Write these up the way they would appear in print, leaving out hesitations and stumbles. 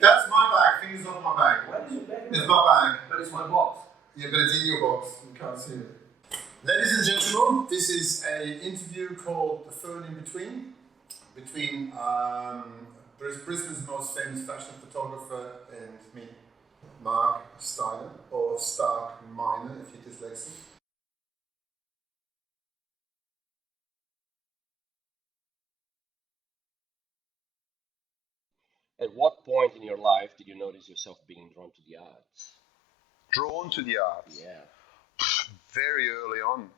That's my bag. Fingers off my bag. Why is your bag? It's my bag. But it's my box. Yeah, but it's in your box. You can't see it. Ladies and gentlemen, this is an interview called The Phone in between Brisbane's most famous fashion photographer and me, Marc Steiner, or Stark Minor if you're dyslexic. At what point in your life did you notice yourself being drawn to the arts? Drawn to the arts? Yeah. Very early on.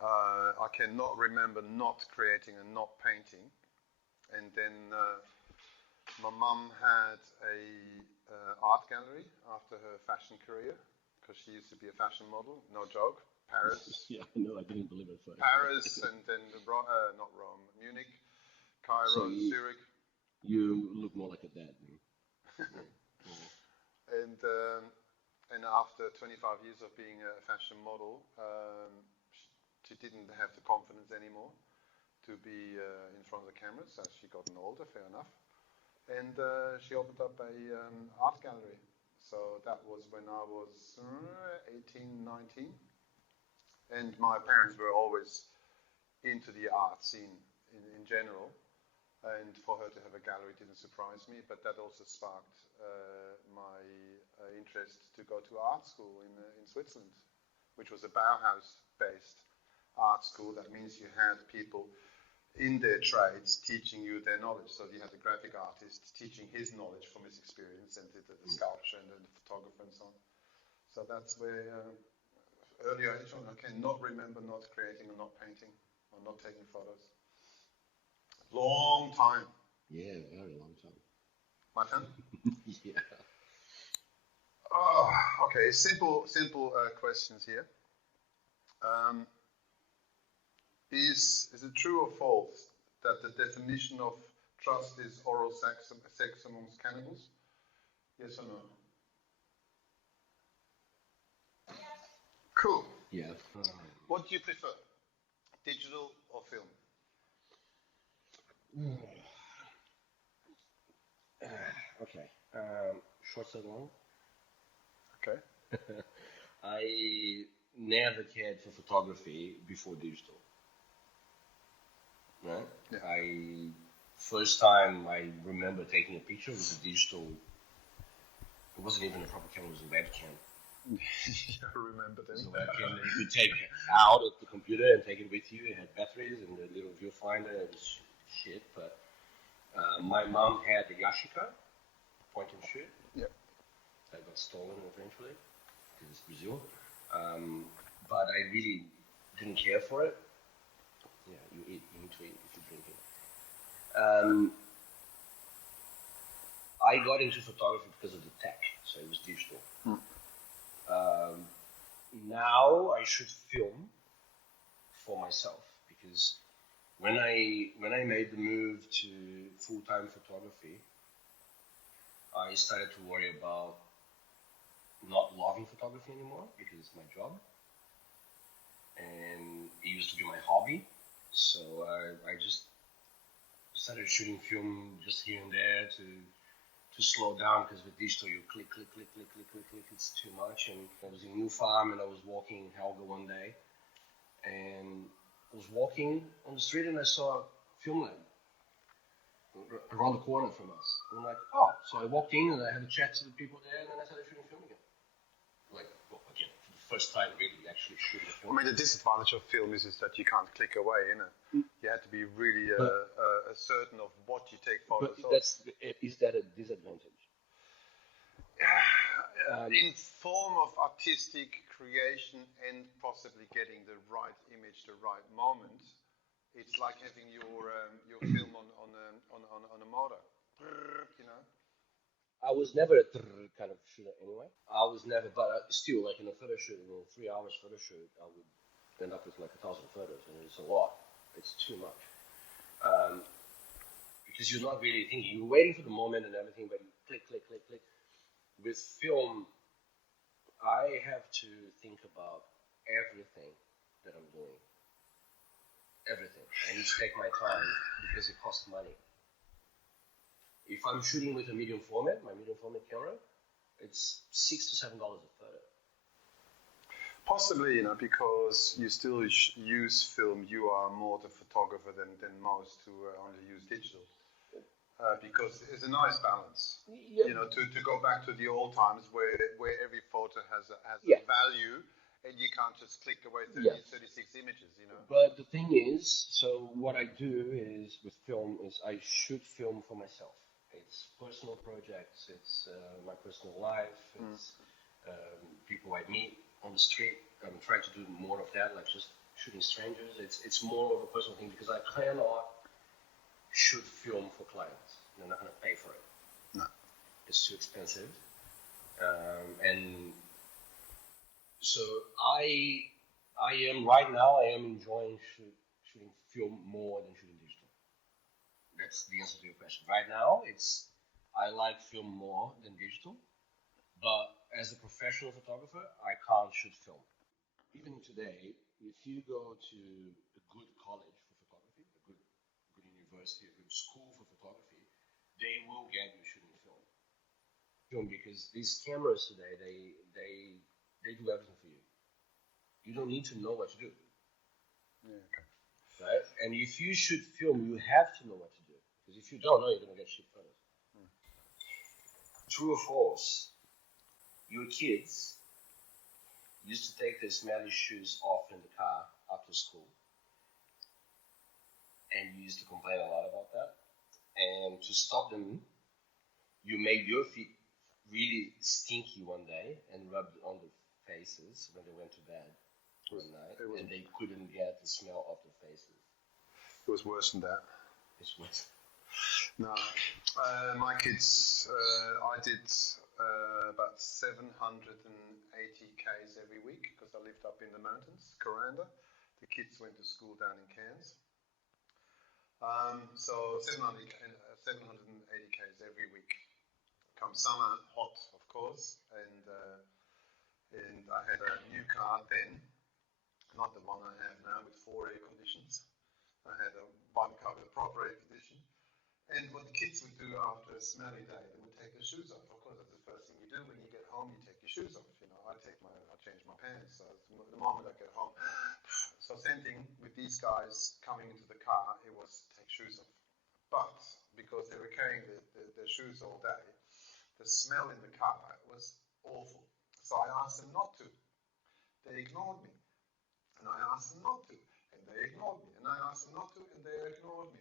I cannot remember not creating and not painting. And then my mum had a art gallery after her fashion career, because she used to be a fashion model, no joke. Paris. Yeah, I know, I didn't believe it. Paris, and then not Rome, Munich, Cairo, So Zurich. You look more like a dad. And after 25 years of being a fashion model, she didn't have the confidence anymore to be in front of the camera, so she gotten older, fair enough. And she opened up a art gallery. So that was when I was 18, 19. And my parents were always into the art scene in general. And for her to have a gallery didn't surprise me, but that also sparked my interest to go to art school in Switzerland, which was a Bauhaus-based art school. That means you had people in their trades teaching you their knowledge. So you had the graphic artist teaching his knowledge from his experience, and the sculpture and the photographer and so on. So that's where earlier age on, I cannot remember not creating or not painting or not taking photos. Long time. Yeah, very long time. My turn? Yeah. Oh, okay, simple questions here. Is it true or false that the definition of trust is oral sex amongst cannibals? Yes or no? Cool. Yeah. What do you prefer, digital or film? Okay. Short and long. Okay. I never cared for photography before digital. Right? Yeah. First time I remember taking a picture was a digital. It wasn't even a proper camera; it was a webcam. I remember them. It was a webcam that you could take out of the computer and take it with you. It had batteries and a little viewfinder. It was shit, but my mom had the Yashica point and shoot. Yep. That got stolen eventually because it's Brazil. But I really didn't care for it. Yeah, you need to eat if you're drinking. I got into photography because of the tech, so it was digital. Now I should film for myself, because when I made the move to full-time photography, I started to worry about not loving photography anymore because it's my job, and it used to be my hobby. So I just started shooting film just here and there to slow down, because with digital you click, it's too much. And I was in New Farm and I was walking in Helga one day, and I was walking on the street and I saw a film lab around the corner from us. And I'm like, oh, so I walked in and I had a chat to the people there, and then I started shooting film again. Like, well, again, for the first time really actually shooting a film. I mean, the disadvantage of film is that you can't click away, you know. You have to be really certain of what you take photos of. Is that a disadvantage? In form of artistic creation and possibly getting the right image, the right moment, it's like having your film on a motor, you know. I was never a kind of shooter anyway. I was never, but still, like in a photo shoot, in a 3 hours photo shoot, I would end up with like 1,000 photos, and it's a lot. It's too much. Because you're not really thinking. You're waiting for the moment and everything, but you click. With film, I have to think about everything that I'm doing. Everything. I need to take my time because it costs money. If I'm shooting with a medium format, my medium format camera, it's $6 to $7 a photo. Possibly, because you still use film, you are more the photographer than most who only use digital. Because it's a nice balance, to go back to the old times where every photo has a value, and you can't just click away 36 images, But the thing is, so what I do is with film is I shoot film for myself. It's personal projects, it's my personal life, it's people I meet on the street. I'm trying to do more of that, like just shooting strangers. It's more of a personal thing because I cannot shoot film for clients. They're not going to pay for it. No. It's too expensive. And so I am right now. I am enjoying shooting film more than shooting digital. That's the answer to your question. Right now, I like film more than digital, but as a professional photographer, I can't shoot film. Even today, if you go to a good college for photography, a good university, a good school for photography, they will get you shooting film because these cameras today, they do everything for you. You don't need to know what to do. Yeah, okay. Right? And if you shoot film, you have to know what to do. Because if you don't know, you're going to get shit photos. True or false? Your kids used to take their smelly shoes off in the car after school. And you used to complain a lot about that. And to stop them, you made your feet really stinky one day and rubbed on their faces when they went to bed one night, and they couldn't get the smell of their faces. It was worse than that. It's worse. No, my kids, I did about 780 k's every week because I lived up in the mountains, Coranda. The kids went to school down in Cairns. So 780 k's every week. Come summer, hot, of course, and I had a new car then, not the one I have now with 4 air conditions. I had one car with a proper air condition. And what the kids would do after a smelly day, they would take their shoes off. Of course, that's the first thing you do when you get home. You take your shoes off. I change my pants. So the moment I get home, so same thing with these guys coming into the car. It was take shoes off. But because they were carrying their shoes all day, the smell in the car was awful. So I asked them not to. They ignored me. And I asked them not to. And they ignored me. And I asked them not to. And they ignored me.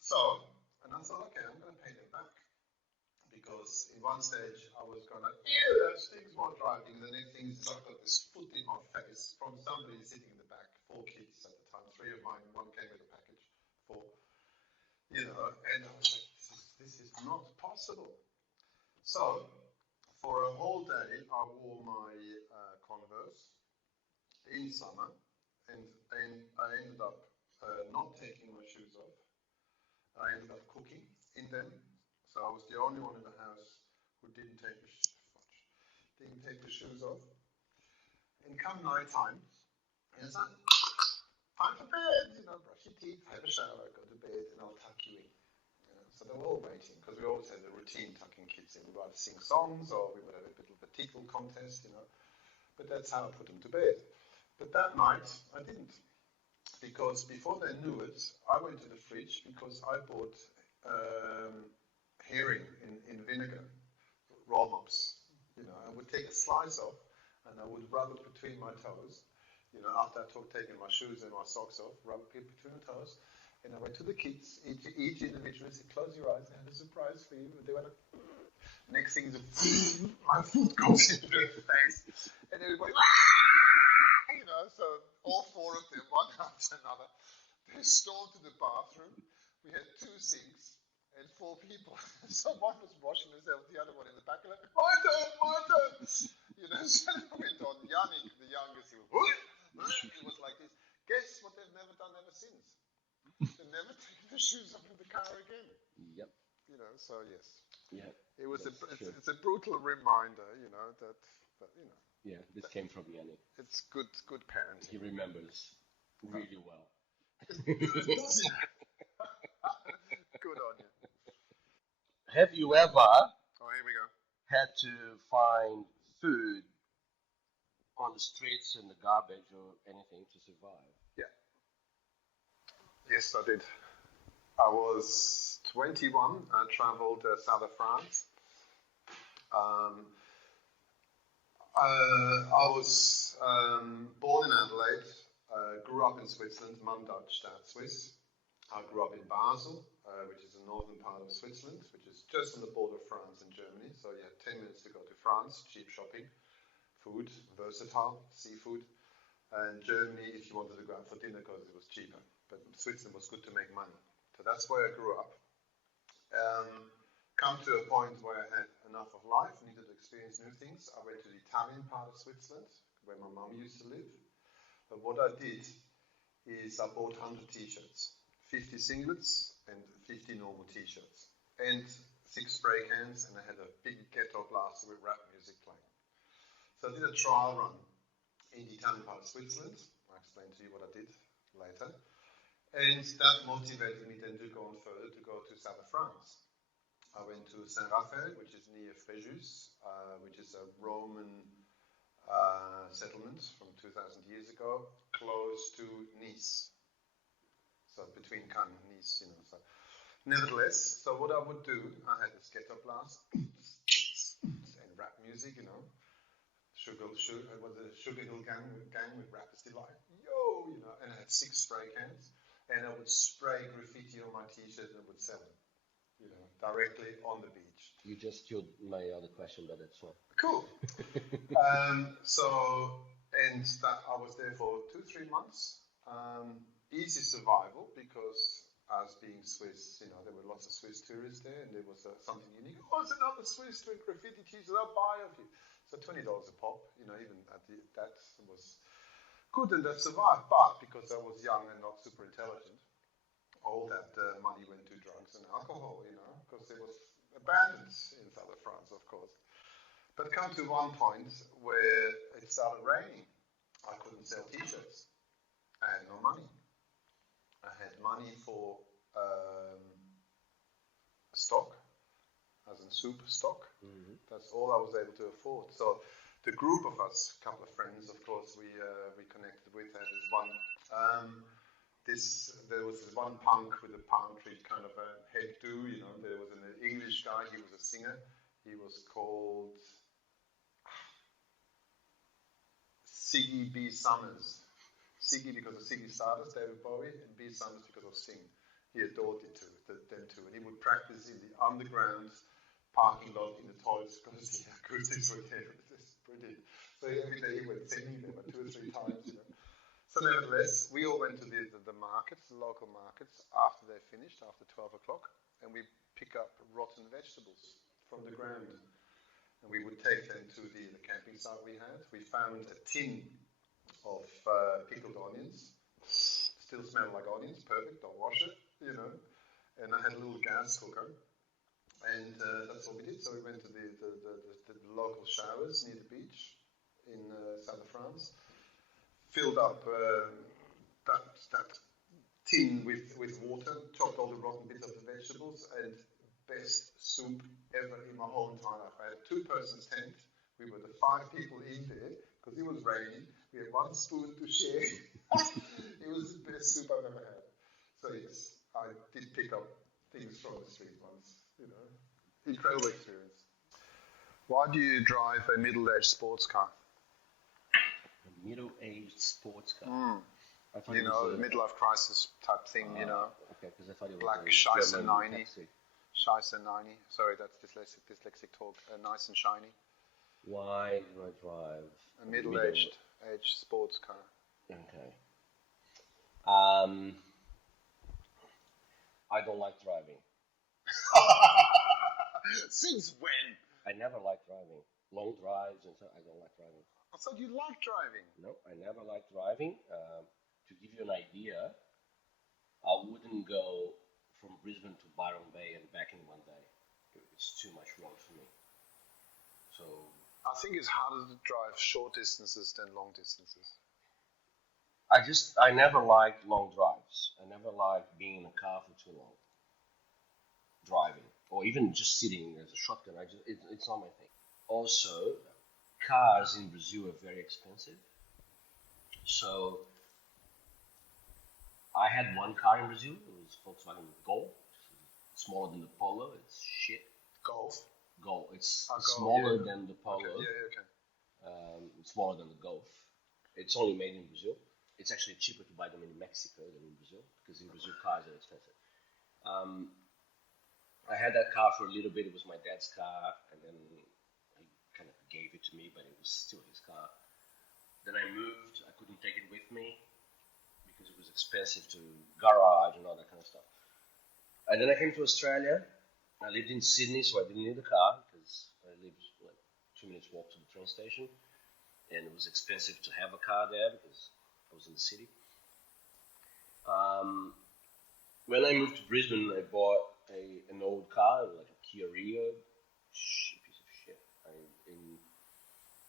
So, and I thought, okay, I'm going to pay them back. Because in one stage I was going to, that stinks while driving. And the next thing is I've got this foot in my face from somebody sitting in the back. 4 kids at the time. 3 of mine. 1 came with a package. 4. And I was like, this is not possible. So, for a whole day, I wore my Converse in summer, and I ended up not taking my shoes off. I ended up cooking in them, so I was the only one in the house who didn't take the shoes off. And come night time, it's like, time for bed, brush your teeth, have a shower, go to bed, and I'll tuck you in. So they were all waiting, because we always had the routine tucking kids in. We would either sing songs, or we would have a bit of a tickle contest, But that's how I put them to bed. But that night, I didn't. Because before they knew it, I went to the fridge because I bought herring in vinegar, raw mops. I would take a slice off and I would rub it between my toes. After I taken my shoes and my socks off, rub it between the toes. And I went to the kids, each individually said, close your eyes, I have a surprise for you. They went, next thing is, my foot goes into their face. And everybody, so all 4 of them, one after another, they stormed to the bathroom. We had 2 sinks and 4 people. So one was washing himself, the other one in the back, and like, my turn. So it went on. Yannick, the youngest, he was like this. Guess what they've never done ever since? They've never taken their shoes off in the car again. Yep. So yes. Yeah. It's a brutal reminder, that. Yeah, this came from Yannick. It's good parenting. He remembers really well. Good on you. Have you ever Oh, here we go. had to find food on the streets in the garbage or anything to survive? Yeah. Yes, I did. I was 21. I traveled south of France. Um, I was born in Adelaide, grew up in Switzerland, mum Dutch, dad Swiss. I grew up in Basel, which is the northern part of Switzerland, which is just on the border of France and Germany. So you had 10 minutes to go to France, cheap shopping, food, versatile, seafood. And Germany, if you wanted to go out for dinner, because it was cheaper. But Switzerland was good to make money. So that's where I grew up. Come to a point where I had enough of life, needed to experience new things. I went to the Italian part of Switzerland, where my mum used to live. But what I did is I bought 100 t-shirts, 50 singlets and 50 normal t-shirts, and 6 spray cans, and I had a big ghetto blaster with rap music playing. So I did a trial run in the Italian part of Switzerland. I'll explain to you what I did later. And that motivated me then to go on further, to go to south of France. I went to Saint Raphael, which is near Fréjus, which is a Roman settlement from 2,000 years ago, close to Nice. So between Cannes and Nice, you know. So, nevertheless, so what I would do, I had this ghetto blast and rap music, you know. Was a Sugar Hill gang with Rappers Delight, yo, you know, and I had 6 spray cans, and I would spray graffiti on my t-shirt and would sell them, you know, directly on the beach. You just killed my other question, but that's fine. Cool. And that I was there for 2-3 months. Easy survival because as being Swiss, you know, there were lots of Swiss tourists there, and there was something unique. Oh, it's another Swiss doing graffiti t-shirts. I'll buy of you. So $20 a pop, you know, even that was good, and that survived. But because I was young and not super intelligent, all that money went to drugs and alcohol, you know, because there was abundance in southern France, of course. But come to one point where it started raining. I couldn't sell t-shirts. I had no money. I had money for stock, as in soup stock. Mm-hmm. That's all I was able to afford. So the group of us, a couple of friends, of course, we connected with. Had this one. There was this one punk with a palm tree kind of a headdo. You know, there was an English guy. He was a singer. He was called Siggy B. Summers. Siggy because of Siggy Stardust, David Bowie, and B. Summers because of Sing. He adored them two, and he would practice in the underground parking lot in the toilets because the acoustics were there. It was brilliant. So every day he went singing there, but 2 or 3 times, you know. So nevertheless, we all went to the markets, the local markets, after they finished, after 12 o'clock, and we pick up rotten vegetables from the ground. And we would take them to the camping site we had. We found a tin of pickled onions. Still smell like onions, perfect, don't wash it, you know. And I had a little gas cooker. And that's what we did. So we went to the local showers near the beach in south of France. Filled up that tin with water, chopped all the rotten bits of the vegetables, and best soup ever in my whole entire life. I had a 2-person tent. We were the 5 people in there because it was raining. We had 1 spoon to share. It was the best soup I've ever had. So yes, I did pick up things from the street once. You know, incredible experience. Why do you drive a middle-aged sports car? A middle-aged sports car. You know, the midlife crisis type thing. You know. Okay, because I thought it was like Scheisse 90. Scheisse 90. Sorry, that's dyslexic talk. Nice and shiny. Why do I drive a middle-aged sports car? Okay. I don't like driving. Since when? I never liked driving. Long drives and so I don't like driving. I thought you liked driving. No, I never liked driving. To give you an idea, I wouldn't go from Brisbane to Byron Bay and back in one day. It's too much road for me. So I think it's harder to drive short distances than long distances. I never liked long drives. I never liked being in a car for too long. Driving. or even just sitting as a shotgun. It's not my thing. Also, cars in Brazil are very expensive. So I had one car in Brazil. It was Volkswagen Gol, smaller than the Polo. It's shit. Golf. Gol. It's Golf, smaller yeah. than the Polo. Okay. Yeah, okay. It's smaller than the Golf. It's only made in Brazil. It's actually cheaper to buy them in Mexico than in Brazil because in Brazil cars are expensive. I had that car for a little bit. It was my dad's car, and then he kind of gave it to me, but it was still his car. Then I moved. I couldn't take it with me because it was expensive to garage and all that kind of stuff. And then I came to Australia. I lived in Sydney, so I didn't need a car because I lived like 2 minutes walk to the train station, and it was expensive to have a car there because I was in the city. When I moved to Brisbane, I bought an old car, like a Kia Rio, piece of shit.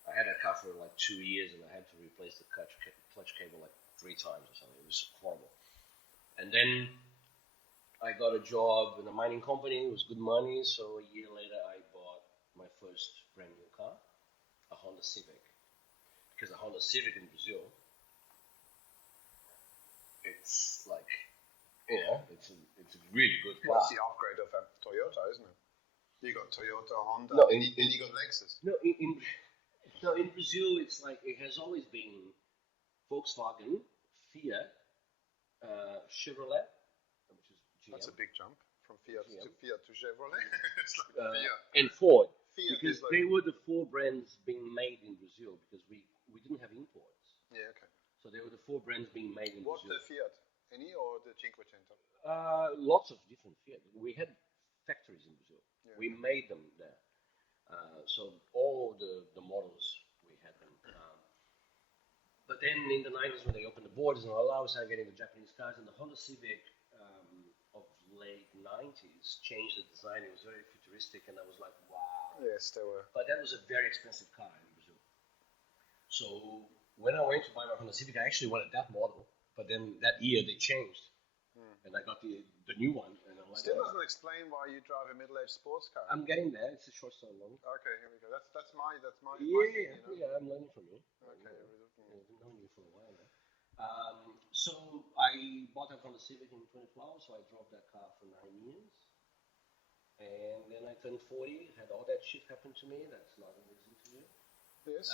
I had that car for like 2 years, and I had to replace the clutch cable like 3 times or something. It was horrible. And then I got a job in a mining company. It was good money. So a year later, I bought my first brand new car, a Honda Civic. Because a Honda Civic in Brazil, it's like, it's a really good car. Well, it's the upgrade of a Toyota, isn't it? You got Toyota, Honda, No, and you got Lexus. No, in Brazil, it's like it has always been Volkswagen, Fiat, Chevrolet, which is GM. That's a big jump from Fiat to Chevrolet. It's like Fiat. And Ford. Fiat because like, they were the 4 brands being made in Brazil because we didn't have imports. Yeah, okay. So they were the 4 brands being made in What Brazil. the Fiat? Any or the Cinquecento? Lots of different Fiat. We had factories in Brazil. Yeah. We made them there. So all the models, we had them. But then in the 90s when they opened the borders and all, I started getting the Japanese cars, and the Honda Civic of late 90s changed the design. It was very futuristic, and I was like, wow. Yes, they were. But that was a very expensive car in Brazil. So when I went to buy my Honda Civic, I actually wanted that model, but then that year they changed, and I got the new one. And I'm like, Still doesn't explain why you drive a middle-aged sports car. I'm getting there. It's a short story long. Okay, here we go. That's my Yeah, thing, you know? yeah, I'm learning from you. Okay, I've been knowing you for a while now. So I bought that Honda Civic in 2012, so I drove that car for 9 years. And then I turned 40, had all that shit happen to me. That's not a reason to do. Yes.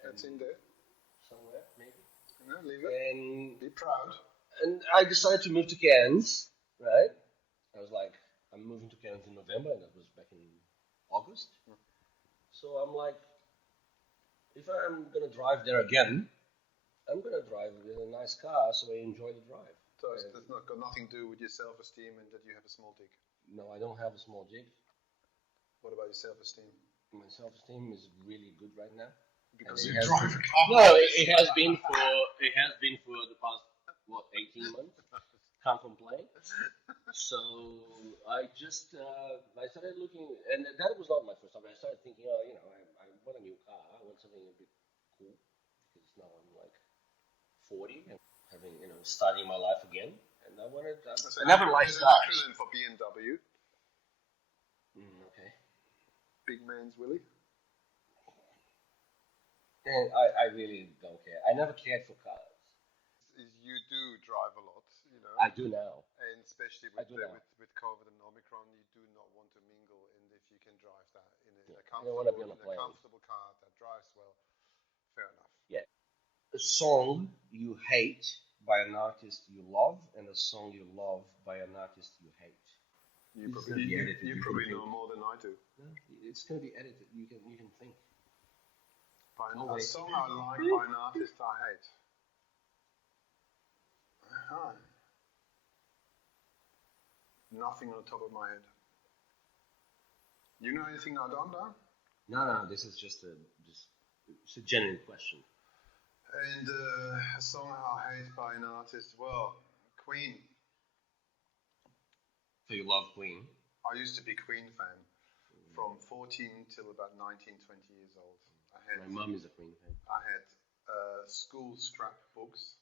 That's in there. Somewhere, maybe. No, leave it. And be proud. And I decided to move to Cairns, right? I was like, I'm moving to Cairns in November, and that was back in August. So I'm like, if I'm going to drive there again, I'm going to drive with a nice car so I enjoy the drive. So it's not got nothing to do with your self-esteem and that you have a small dick? No, I don't have a small dick. What about your self-esteem? My self-esteem is really good right now. Because you drive a car? No, it has been for the past, 18 months. Can't complain. So I just, I started looking, and that was not my first time. I started thinking, I want a new car. I want something a bit cool because now I'm like 40 and having, starting my life again. And I wanted, I never liked cars. There's an acronym for BMW. Okay. Big man's Willie. And I really don't care. I never cared for cars. You do drive a lot, I do now. And especially with COVID and Omicron, you do not want to mingle. And if you can drive that in a comfortable car that drives well, fair enough. Yeah. A song you hate by an artist you love, and a song you love by an artist you hate. You probably know more than I do. No, it's going to be edited. You can think. A song I like by an artist I hate. Nothing on the top of my head. You know anything I don't know? No. This is just it's a genuine question. And a song I hate by an artist, well, Queen. So you love Queen? I used to be Queen fan from 14 till about 19, 20 years old. My mum is a Queen fan. I had school scrapbooks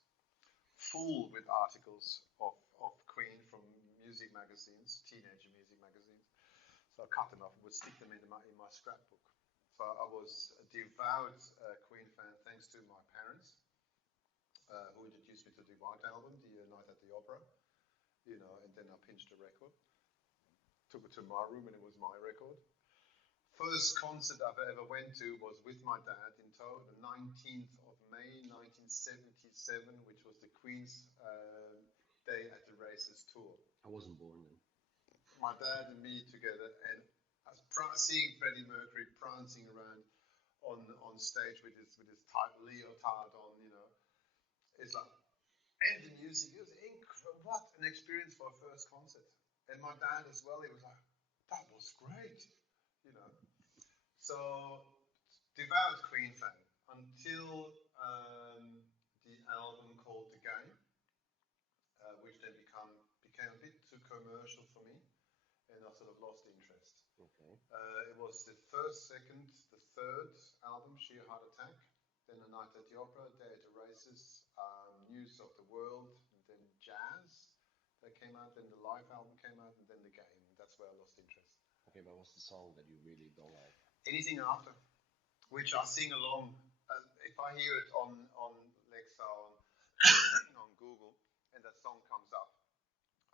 full with articles of Queen from music magazines, teenager music magazines. So I cut them up and would stick them in my scrapbook. So I was a devout Queen fan thanks to my parents, who introduced me to the White Album, the Night at the Opera, and then I pinched a record, took it to my room, and it was my record. First concert I've ever went to was with my dad in tow, the 19th of May 1977, which was the Queen's Day at the Races tour. I wasn't born then. My dad and me together, and I was seeing Freddie Mercury prancing around on stage with his tight leotard on, It's like, and the music, it was incredible. What an experience for a first concert. And my dad as well, he was like, that was great, So, devout Queen fan until the album called The Game, which then became a bit too commercial for me, and I sort of lost interest. Okay. It was the first, second, the third album, Sheer Heart Attack, then A Night at the Opera, Day at the Races, News of the World, and then Jazz that came out, then the live album came out, and then The Game. That's where I lost interest. Okay, but what's the song that you really don't like? Anything After, which I sing along. If I hear it on Alexa, on Google, and that song comes up,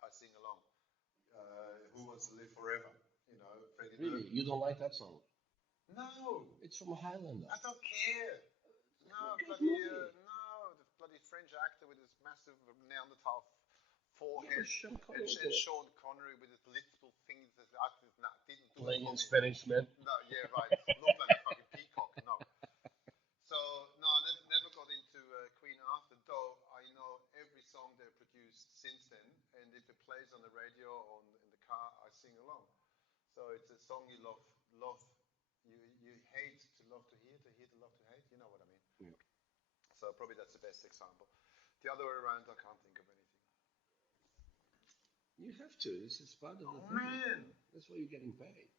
I sing along. Who Wants to Live Forever? Freddie Really? Mercury. You don't like that song? No, It's from Highlander. I don't care. No, Good bloody, movie. the bloody French actor with his massive Neanderthal forehead, Sean and Connery. Sean Connery with his little things that didn't do Playing it in for me. Spanish, man. No, yeah, right. Looked like a fucking peacock. No. So no, I never got into Queen after. Though I know every song they produced since then, and if it plays on the radio or in the car, I sing along. So it's a song you love. You hate to love to hear to love to hate. You know what I mean? Yeah. So probably that's the best example. The other way around, I can't think of anything. You have to. This is part of the thing. Man, That's why you're getting paid.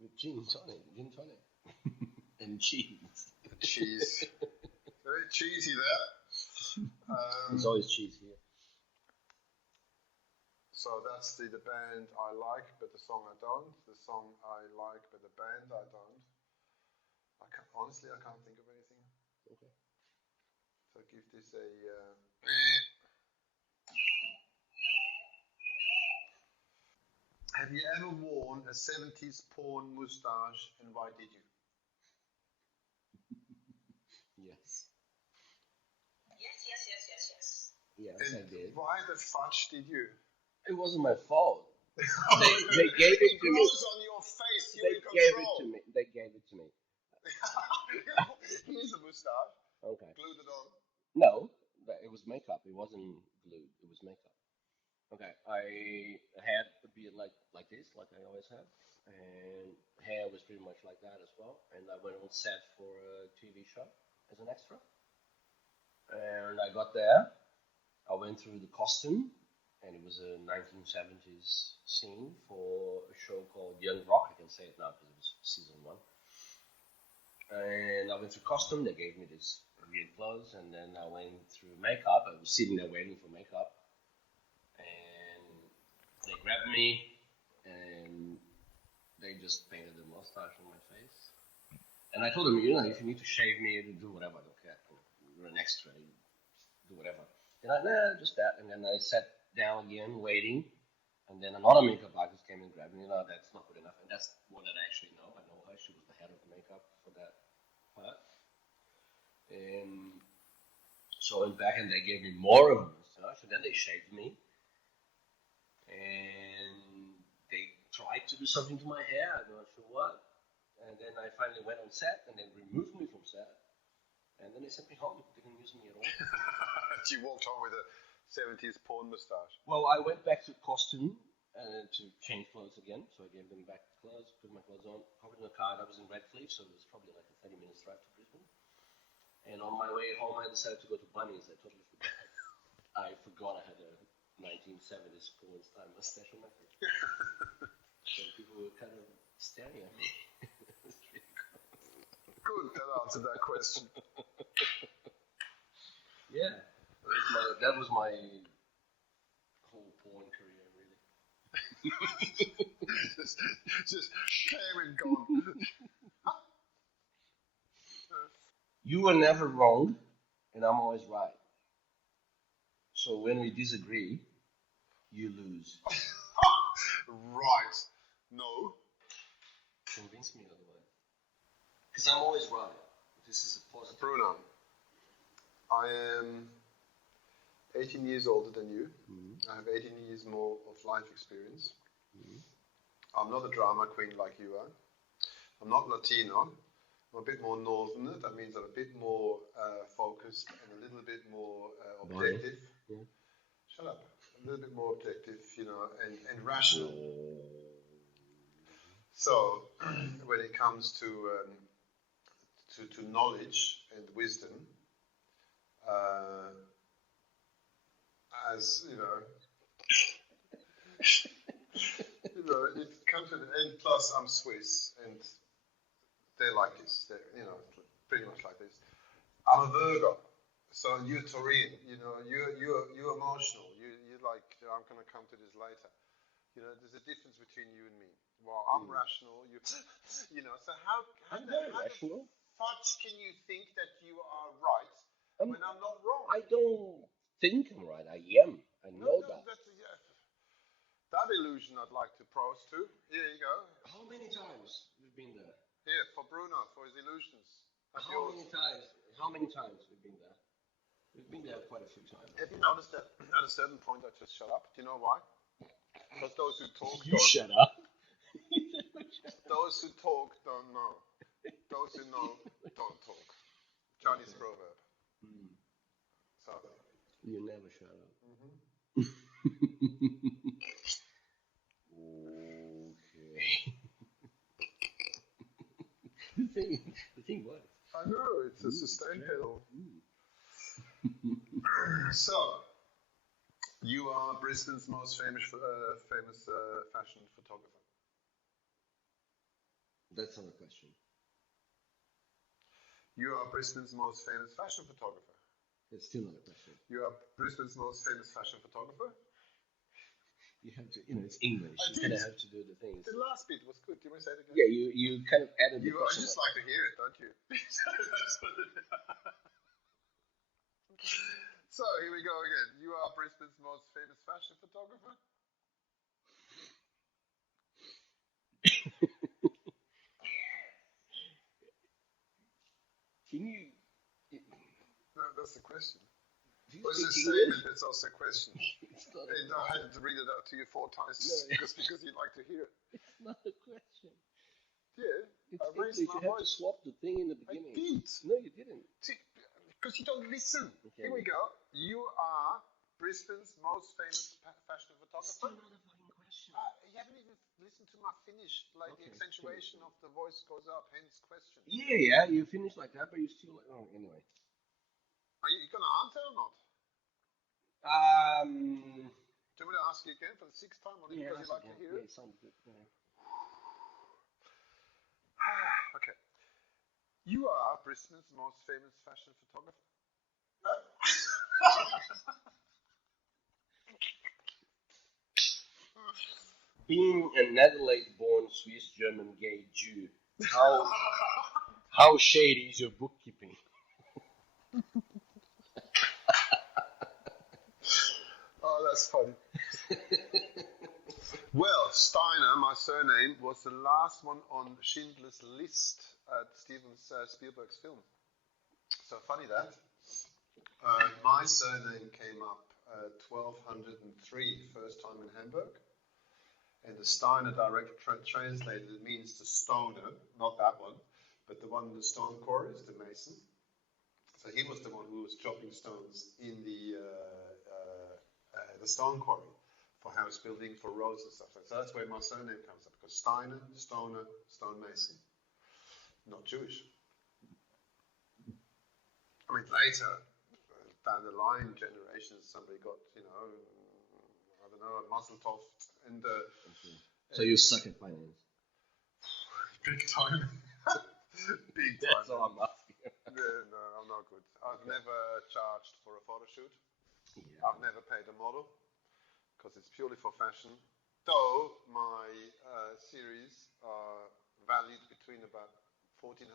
With gin tonic, and cheese. cheese. Very cheesy there. There's always cheese here. So that's the band I like, but the song I don't. The song I like, but the band I don't. Honestly, I can't think of anything. Okay. So give this a. Have you ever worn a 70s porn moustache, and why did you? Yes. Yes. Yes, I did. Why the fudge did you? It wasn't my fault. They gave it to me. It grows on your face. You're They in gave control. it to me. They gave it to me. Here's a moustache. Okay. Glued it on. No, it was makeup. It wasn't glued. It was makeup. Okay. I had a beard like this, like I always have, and hair was pretty much like that as well. And I went on set for a TV show as an extra. And I got there. I went through the costume, and it was a 1970s scene for a show called Young Rock. I can say it now because it was season 1. And I went through costume. They gave me this weird clothes, and then I went through makeup. I was sitting there waiting for makeup, and they grabbed me, and they just painted a mustache on my face. And I told them, if you need to shave me, do whatever. I don't care. You're an extra. You do whatever. And I, nah, just that. And then I sat down again, waiting. And then another makeup artist came and grabbed me. That's not good enough. And that's one that I actually know. I know her. She was the head of the makeup for that part. And so I went back and they gave me more of a mustache. And then they shaved me. And they tried to do something to my hair. I'm not sure what. And then I finally went on set and they removed me from set. And then they sent me home. They didn't use me at all. You walked home with a 70s porn moustache. Well, I went back to costume to change clothes again. So I gave them back the clothes, put my clothes on, hopped in the car. I was in Redcliffe, so it was probably like a 30-minute drive to Brisbane. And on my way home, I decided to go to Bunnings. I totally forgot. I forgot I had a 1970s porn style mustache on my face. So people were kind of staring at me. It was really Good, that answered that question. Yeah, that was my whole just came and gone. You were never wrong, and I'm always right. So when we disagree, you lose. Right. No. Convince me otherwise. Because I'm always right. This is a positive. Bruno, I am 18 years older than you. I have 18 years more of life experience. I'm not a drama queen like you are. I'm not Latino. I'm a bit more northerner. That means I'm a bit more focused and a little bit more objective. Yeah. Shut up. A little bit more objective, and rational. So, when it comes to knowledge and wisdom, as you know, it comes to the end. Plus, I'm Swiss, and they're like this. They're pretty much like this. I'm a Virgo, so you're Taurian. You're emotional. You like. I'm gonna come to this later. There's a difference between you and me. Well, I'm rational. So how rational. Fudge can you think that you are right when I'm not wrong? I don't think I'm right. I am. I know that. That illusion I'd like to pros to. Here you go. How many times we've been there? Here, for Bruno, for his illusions. How many times we've been there? We've been there quite a few times. Have you noticed that at a certain point I just shut up? Do you know why? Because those who talk shut up. Those who talk don't know. Those who know don't talk. Chinese proverb. So you never shut up. Okay. the thing works. I know, it's a sustain pedal. So, you are Brisbane's most famous fashion photographer. That's not a question. You are Brisbane's most famous fashion photographer. It's still not a question. You are Brisbane's most famous fashion photographer. You have to, it's English. You kind of have to do the things. The last bit was good. Do you want to say it again? Yeah, you kind of added the question. You just like to hear it, don't you? So, here we go again. You are Brisbane's most famous fashion photographer. Can you? No, that's the question. Well, it's a statement, it's also a question. And I had to read it out to you 4 times because you'd like to hear it. It's not a question. Yeah. It's English. You have to swap the thing in the beginning. I did. No, you didn't. Because you don't listen. Okay. Here we go. You are Brisbane's most famous fashion photographer. It's still not a fucking question. You haven't even listened to my finish. Like the accentuation of the voice goes up, hence question. Yeah, you finish like that, but you still anyway. Are you going to answer or not? Do you want me to ask you again for the 6th time? Or because you like to hear it? Yeah, it sounds good. Yeah. Okay. You are Brisbane's most famous fashion photographer. Being an Adelaide-born Swiss-German gay Jew, how shady is your bookkeeping? Oh, that's funny. Well, Steiner, my surname, was the last one on Schindler's List at Steven Spielberg's film. So funny that. My surname came up 1203, first time in Hamburg. And the Steiner direct translated it means the stoner, not that one, but the one in the stone quarry is the mason. So he was the one who was chopping stones in the stone quarry for house building, for roads and stuff like that. So that's where my surname comes up, because Steiner, stoner, stonemason, not Jewish. I mean, later, down the line generations, somebody got, I don't know, a Mazel Tov and So you suck at finance? Big time. Big time. That's all I'm asking. Yeah, no, I'm not good. I've never charged for a photo shoot. Yeah. I've never paid a model because it's purely for fashion. Though my series are valued between about 1,400